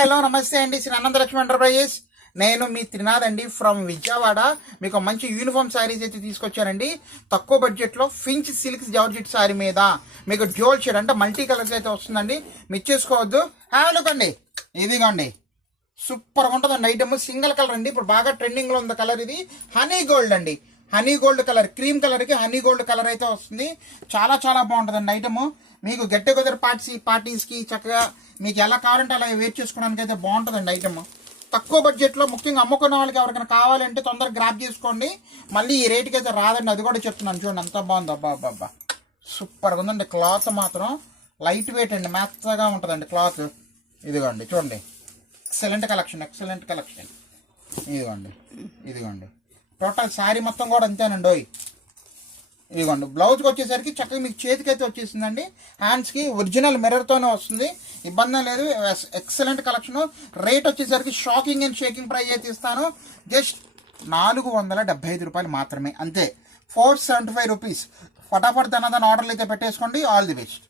Hello నమస్తే అండి, Shri Ananthalakshmi enterprises. నేను మీ త్రినాథ్ అండి ఫ్రమ్ విజయవాడ. మీకు మంచి యూనిఫామ్ శారీస్ అయితే తీసుకొచ్చానండి. తక్కువ బడ్జెట్లో ఫించ్ సిల్క్ జార్జెట్ శారీ మీద మీకు డ్యూయల్ షేడ్ అంటే మల్టీ కలర్స్ అయితే వస్తుందండి. మిస్ చేసుకోవద్దు. లుక్ అండి, ఇదిగోండి సూపర్గా ఉంటుందండి. ఐటమ్ సింగిల్ కలర్ అండి. ఇప్పుడు బాగా ట్రెండింగ్లో ఉంది కలర్. ఇది హనీ గోల్డ్ అండి. హనీ గోల్డ్ కలర్, క్రీమ్ కలర్కి హనీ గోల్డ్ కలర్ అయితే వస్తుంది. చాలా చాలా బాగుంటుందండి ఐటమ్. మీకు గెట్ టుగెదర్ పార్టీస్కి చక్కగా మీకు ఎలా కావాలంటే అలా వేర్ చేసుకోవడానికి అయితే బాగుంటుందండి ఐటమ్. తక్కువ బడ్జెట్లో ముఖ్యంగా అమ్ముకున్న వాళ్ళకి ఎవరికైనా కావాలంటే తొందరగా గ్రాప్ చేసుకోండి. మళ్ళీ ఈ రేటుకి అయితే రాదండి, అది కూడా చెప్తున్నాను. చూడండి ఎంత బాగుంది. అబ్బా అబ్బా అబ్బా సూపర్గా ఉందండి. క్లాత్ మాత్రం లైట్ వెయిట్ అండి, మెత్తగా ఉంటుందండి క్లాత్. ఇదిగోండి చూడండి, ఎక్సలెంట్ కలెక్షన్. ఇదిగోండి టోటల్ శారీ మొత్తం కూడా అంతేనండి. ఇదిగోండి బ్లౌజ్కి వచ్చేసరికి చక్కగా మీకు చేతికి అయితే వచ్చేసిందండి. హ్యాండ్స్కి ఒరిజినల్ మిర్రర్తోనే వస్తుంది, ఇబ్బంది లేదు. Excellent collection. రేట్ వచ్చేసరికి షాకింగ్ అండ్ షేకింగ్ ప్రైస్ అయితే ఇస్తాను. జస్ట్ 475 రూపాయలు మాత్రమే, అంతే. 475 రూపీస్. ఫటాఫట్ తనదన ఆర్డర్లు అయితే పెట్టేసుకోండి. All the best.